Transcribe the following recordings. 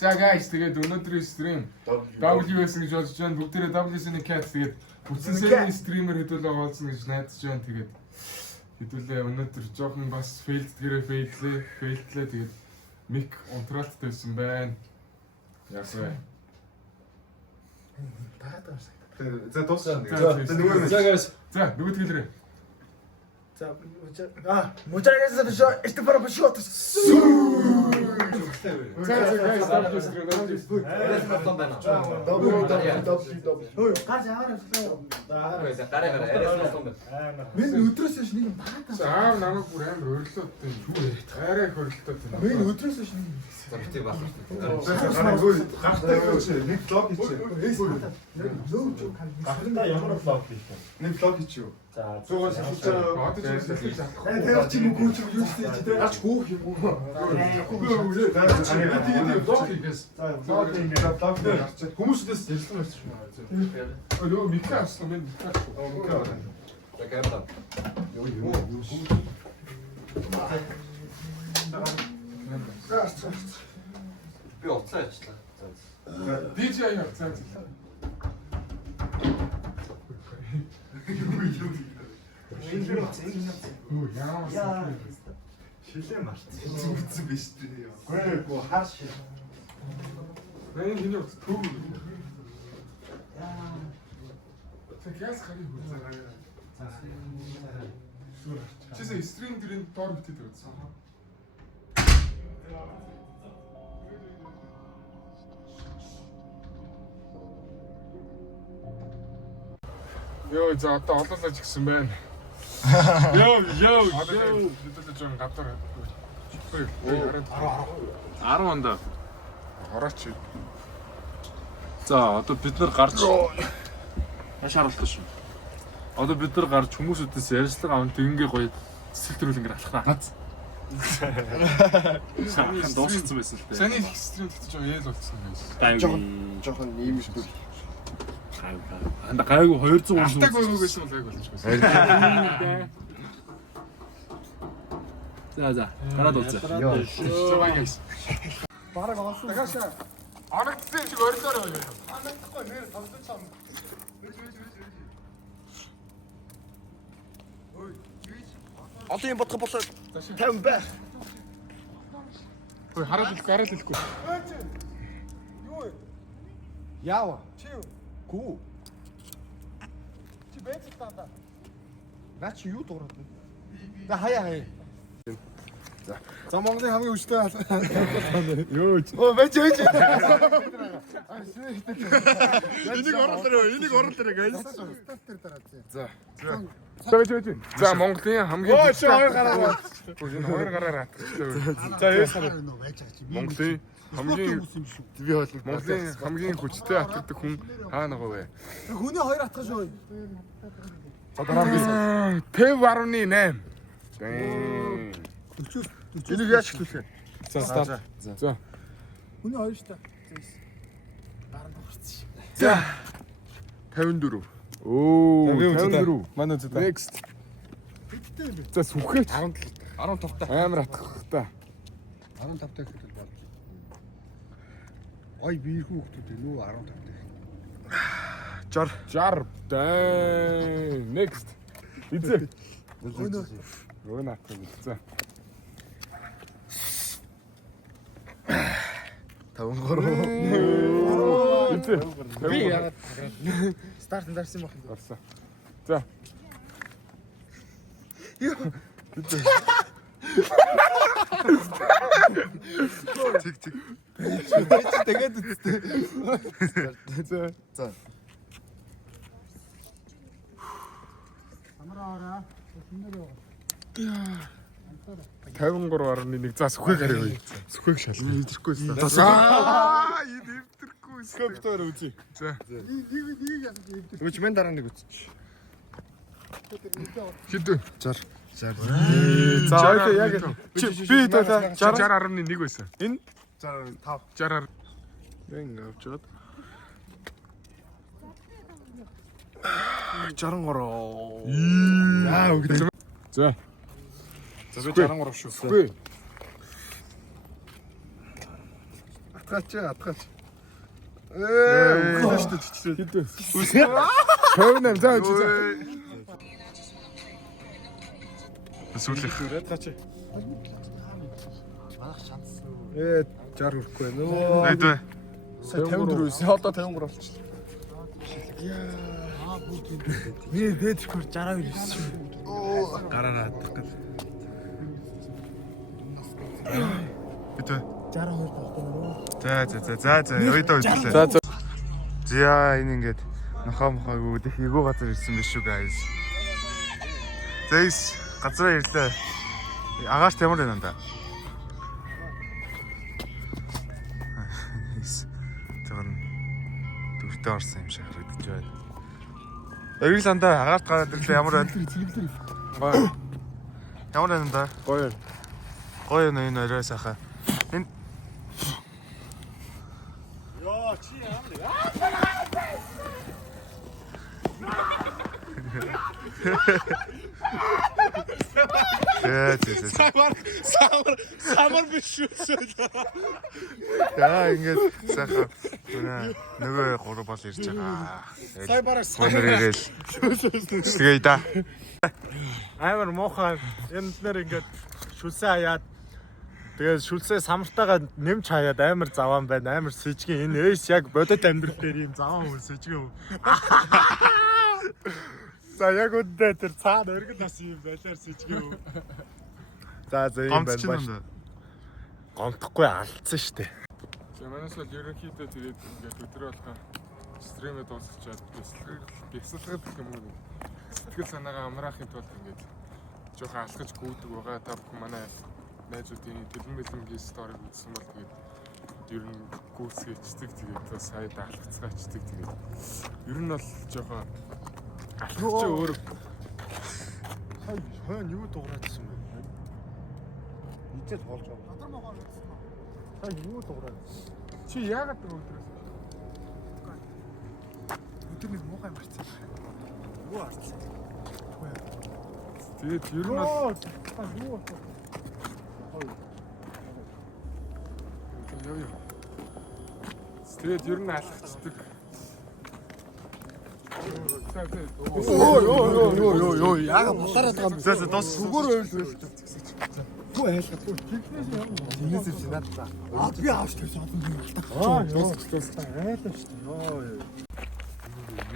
За guys тэгээд өнөөдрийн стрим W байсан гэж бодож байна. Бүгдээрээ W-ийн cat тэгээд бүтэн сэрийн стример хэдүүлээ олсон гэж найдаж байна. Тэгээд хэдүүлээ өнөөдөр жоохон бас фейлдгээрээ фейлдлээ тэгээд мик унтраалттай байсан байна. Яасаа. За дууссан. За guys. За бүгд хэлээрэй. За мужаагаас биш este para пошёт. За guys W стрим Мен өдрөөс ш нэг баатаа. За намайг бүр амар өрлөөд байна. Арай их өрлөөд байна. Мен өдрөөс ш нэг. Зөрчтэй байна. Гахтай гэж нэг блог хийчихээ. Гахтай ямар блог хийх вэ? Нэг блог хийчихв. За 100-аас одоо ч хэлж чадахгүй. Тэр чи мөн гүйч юу ч хийж дээ. Гарч гүүх юм уу? Тэгээд блог хийгээс. блог хийгээд Хүмүүсээс ярьсан байсан шүү. Өө микро авсан мен микро. За гэмдэ. Би уцаа ячлаа. DJ яа цаа. Яа. Шилээ марцсан. Зүгцэн биш дээ. гоо хар шил. Нэг энэ юу төв. Тэгээс харин хөө. Чисээ стрим дэрийн доор битэд байсан. Йоо за одоо олоолаж гисэн байна. Йоо. Хэдүүлээ жоо гадар. 10 онд. Хараач. За одоо бид нар гарч маш харалтаа шүү. Одоо бид нар гарч хүмүүсүүдээс ярьцлага аван тэгингээ гоё цэцэл төрөл ингэ алхнаа. Гац. Сайн дууссан байсан л дээ. Саний стрим тэгтэж жоо ээл болцсон юм. Жохон ийм шүү. Анда гайгүй 200 Алтаг өгөөг байсан бол яг болчихсон. За гараад үзье. Бараг олсон. Дахиад Анагдсан шиг орилоор байна. анахгүй нэр тавдан чам. Одоо юм бодох болоо 50 байх. Ой хараад хэлэхгүй. Юу вэ? Яава. Чи юу? Гүү. Чи бэцэг таа. Наа чи юу дуурайд вэ? За хаяа. За Монголын хамгийн өчтэй Юу. Оо бэж. Энийг оруулаарай guys. За. За Монголын хамгийн хоёр гараа. энэ хоёр гараараа. За яас хараа. Монголын хамгийн Би хоол. Монголын хамгийн хүчтэй атгадаг хүн хаа нэг вэ? Хүний хоёр атгах шүү. Тэв 18. Энийг яаж хэлэх вэ? За старт. За. Хүний хоёр шүү. За. 54. Оо, 54. Манай үзээ. Next. За сүхээч 17 та. амар атгах та. 15 та гэхэд бол. Ой биерхүү хөлтүүд нүү 15 та. 60. Дай. Next. Эзэ. Өө наатах. За. 53. Эзэ. Би яагаад стартын дарсан байх юм. Гарсан. За. Тэг. Тэгээд үстэй. За. Амраараа. Шинээр 53.1 за сүхэг харъя. Сүхэг шална. идэрэхгүйсэн. Аа, эвдэрхгүй. Скоптоор үзье. За. Нэг яг идэв. Үгүй мен дараа нэг үз. Хэдэн? 60. За яг би төлөө 60.1 байсан. Энэ 65. 60. Ингээ авчаад 63. Аа үгүй. За. За би 63 шүү. Үгүй. Атгаач. Үгүй шүү дээ чичрээ. Хэдвэ? 58 за үгүй. Сүүлэх. Атгаач. Манайх шанс. 60 хүрэхгүй байна уу? Хэдвэ? Сая 54 байсан. Одоо 53 болчихлоо. Нээ дээдхөр 62 байсан. Гараараа атгах гэж. Хэдвэ? 62 багтана. За ойдоо үзлээ. За За энэ ингээд нохоо мохоог үүдэх эвгүй газар ирсэн биш үү guys. Зэйс газараа ирлээ. Агаарч ямар байна да? Тэгвэл дүртээ орсон юм шиг харагдаж байна. Эргэл сандаа агаарт гараад ирлээ ямар байна? гоё. Ямар байна да? Гоё. Гоё нэ энэ орой сайхан. Энэ Яа чи яа. Самар биш үү? яа ингээд сайхан нөгөө гурав бол ирж байгаа. Сая бараг Өнөр ирээл. Тэгээ да. амар муухай энд нэр ингээд шүлсээ хаяад тэгээд шүлсээ самартаагаа нэмж хаяад амар заваан байна. Амар сэжгийн энэ эс яг бодит амьдрал дээр юм заваан хүн сэжгийн хүн. За яг үндэ тэр цаана өргөн нас юм байлаар сэжгийн хүн. За юм байна бааш. Гомдохгүй алдсан штэ. За манайс бол ерөнхийдөө тэгээд ингээд өдөр болгоо стримээ дуусгачаад бясалгал гэх юм уу. Сэтгэл санаагаа амраахын тулд ингээд жоохон алхаж гүйдэг байгаа. Та бүхэн манай найзуудын төлөмөлөмгийн сториг үзсэн бол тэгээд ер нь гүйцгээчдэг тэгээд бас сая алхацгаачдаг тэгээд ер нь бол жоохон алхаж өөр Хойно юу дуграадсан бэ? Ицэл болж байгаа. Надар мохоо гэсэн. Хойно юу дуграадсан? чи яагаад өдрөөс Өдөр нэг муухай марцсан. Юу арцсан? тэгээд ер нь бол юу тэгээд ер нь алхацдаг. Йоо яага болоороод байгаа юм. За дос Зүгээр байвал. Хөө айлгахгүй. Тинээс чи надаа. Би аавч тавьсан одоо би алдах. Айлаа шүү дээ.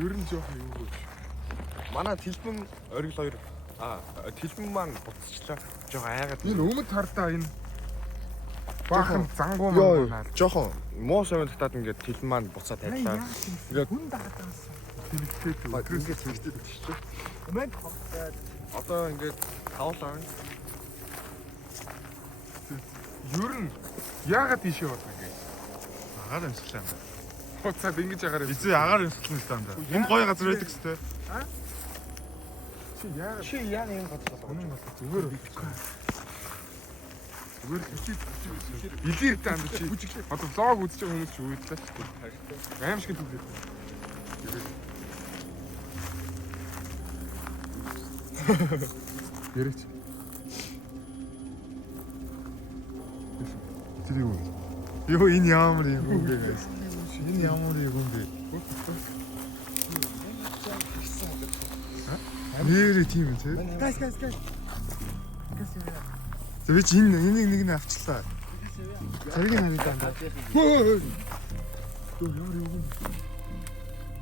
Ер нь жоохон юу вэ? Манай тэлбэн оргил хоёр тэлбэн маань буцчихлаа. Жог айгаад. Энэ өмнөд тардаа энэ баахан зангуу Йоо, маань жоохон муу совын татаад ингээд тэлбэн маань буцаад тавьлаа. Ингээд Хүн даатаас. тэлэгтэй ингээд тэгдэг чи. Мэн Одоо ингээд тавлаа. ер нь яагаад тийшээ болоо гээ. агаар амсгалаа. Хуцаад ингэж агаар юм. Эзээ агаар амсгалсан юм даа. Энэ гоё газар байдаг сте. Чи яагаад энэ газар болоо. үнэн бол зүгээр зүгээр илэртэй ам чи. Одоо влог үзэж байгаа хүмүүс ч уудлаа ч гэх. Аим шиг түлээд. Яриач. Тэр юу? Йоо энэ ямар юм бэ guys? Энэ ямар юм бэ? Нэр тийм үү те? Гайс. За би чи энийг нэг нь авчлаа. Цариг нь харагдаа даа.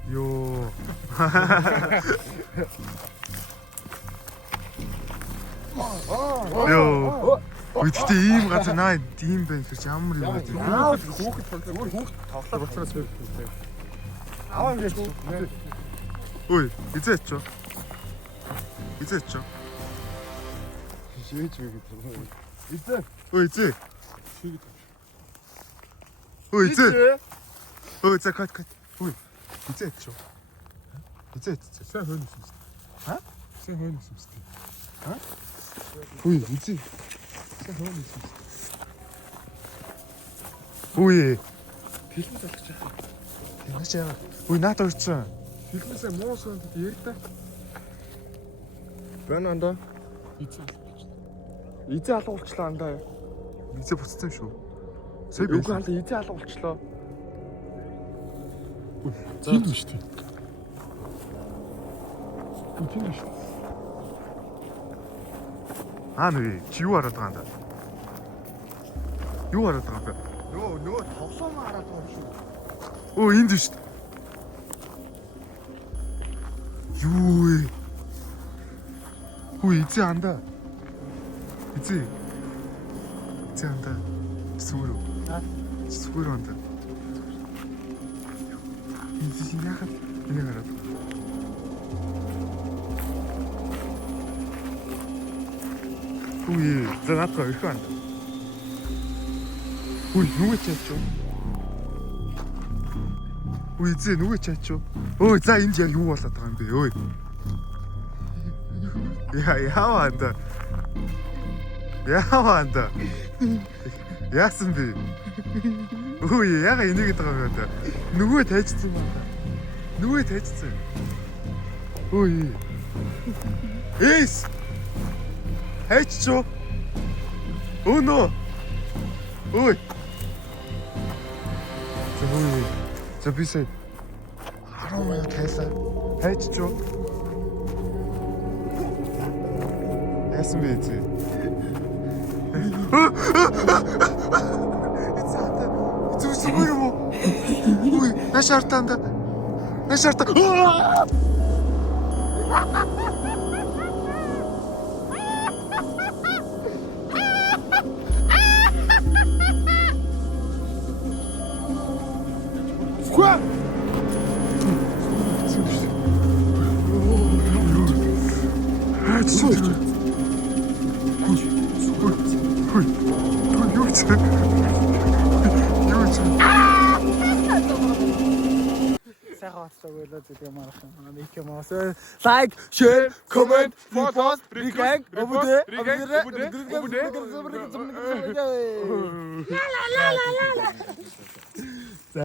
Йоо. Йоо. Үгүй ийм газар наа ийм байх гэж ямар юм бэ? Хүүхэд тоглох болцоос байх. Аваа ингэж. Ой, эзээч. Эзээч. Шийдэж вэ гэдэг. Эзээ. Ой, эзээ. Ой, эзээ. Ой, эзээ кат. Ой, эзээч. Эзээч. Сайн хойно юмстэй. Ха? Сайн хойно юмстэй. Ой, эзээ. Сайн хойно юмстэй. Ой. Тэлбэн залгаж байгаа. Яаш яа. Ой, наат орсон. Фильмээсээ муу сонд ярьдаа. Бэн андаа. Эцэг. Изээ алгуулчлаа андаа. Эзээ буцсан юм шүү. Юу хаалт эзэн алга болчлоо. Тийм үү шүү дээ. Тийм үү шүү. Нэ чи юу хараад байгаа юм да? Юу хараад байгаа юм бэ? Нөгөө тоглоом хараад байгаа юм шүү. Энд шүү дээ. Юу вэ? Эзэн андаа. Эзэн андаа. Сүрүү. Сүрүү андаа. Эзэн яхад энийг хараад. За наадах ирэх байна. Нүгэ чаач юу? Эзэн нүгэ чаач юу? За энд яг юу болоод байгаа юм бэ? Яаваа анда. Яасан бэ? Яга энийг гэдэг юм да. Нүгэ тайжсан байна. Нүгэ тайжсан. Эс. Хайччоо. Нөө. За бисээ. Хараа тайлаа. Хайччоо. Яасан бэ эзэн? Зүгээр юм уу? Нашаартаанда. Quoi? Like, share, comment, repost, regang, obude.